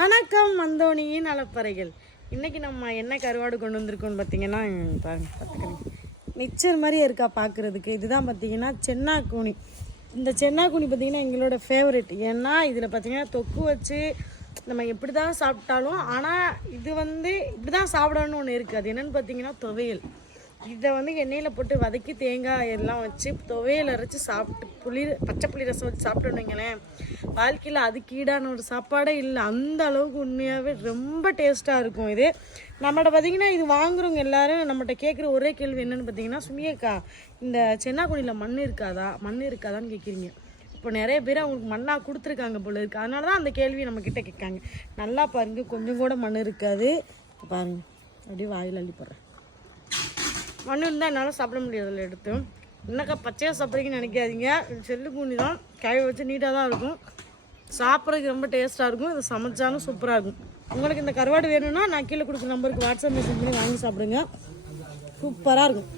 வணக்கம் மந்தோனியின் அலப்பறைகள். இன்றைக்கி நம்ம என்ன கருவாடு கொண்டு வந்திருக்கோம்னு பார்த்தீங்கன்னா பாருங்கள், பார்த்துக்கணும் மிக்சர் மாதிரியே இருக்கா பார்க்குறதுக்கு. இதுதான் பார்த்தீங்கன்னா சென்னாக்கூனி. இந்த சென்னாக்கூனி பார்த்திங்கன்னா எங்களோட ஃபேவரெட். ஏன்னா இதில் பார்த்திங்கன்னா தொக்கு வச்சு நம்ம எப்படி தான் சாப்பிட்டாலும், ஆனால் இது இப்படி தான் சாப்பிடணும்னு ஒன்று இருக்குது. அது என்னென்னு பார்த்தீங்கன்னா துவையல். இதை எண்ணெயில் போட்டு வதக்கி தேங்காய் எல்லாம் வச்சு துவையல் அரைச்சி சாப்பிட்டு பச்சை புளி ரசம் வச்சு சாப்பிட்டோன்னு வைங்களேன், வாழ்க்கையில் அதுக்கு ஈடான ஒரு சாப்பாடே இல்லை. அந்த அளவுக்கு உண்மையாகவே ரொம்ப டேஸ்ட்டாக இருக்கும். இது நம்மகிட்ட பார்த்திங்கன்னா இது வாங்குறவங்க எல்லோரும் நம்மகிட்ட கேட்குற ஒரே கேள்வி என்னென்னு பார்த்தீங்கன்னா, சுமியக்கா இந்த சென்னாக்குனியில் மண் இருக்காதான்னு கேட்குறீங்க. இப்போ நிறைய பேர் அவங்களுக்கு மண்ணாக கொடுத்துருக்காங்க போல இருக்குது. அதனால தான் அந்த கேள்வி நம்மக்கிட்ட கேட்காங்க. நல்லா பாருங்கள், கொஞ்சம் கூட மண் இருக்காது. பாருங்கள், அப்படியே வாயில் அள்ளி போடுறேன். மண் இருந்தால் என்னால் சாப்பிட முடியாதுல்ல எடுத்து. என்னக்கா பச்சையாக சாப்பிட்றீங்கன்னு நினைக்காதீங்க. செல்லு கூனி தான், காய வச்சு நீட்டாக தான் இருக்கும். சாப்பிட்றதுக்கு ரொம்ப டேஸ்ட்டாக இருக்கும். இதை சமைச்சாலும் சூப்பராக இருக்கும். உங்களுக்கு இந்த கருவாடு வேணும்னா நான் கீழே கொடுக்குற நம்பருக்கு வாட்ஸ்அப் மெசேஜ் பண்ணி வாங்கி சாப்பிடுங்க. சூப்பராக இருக்கும்.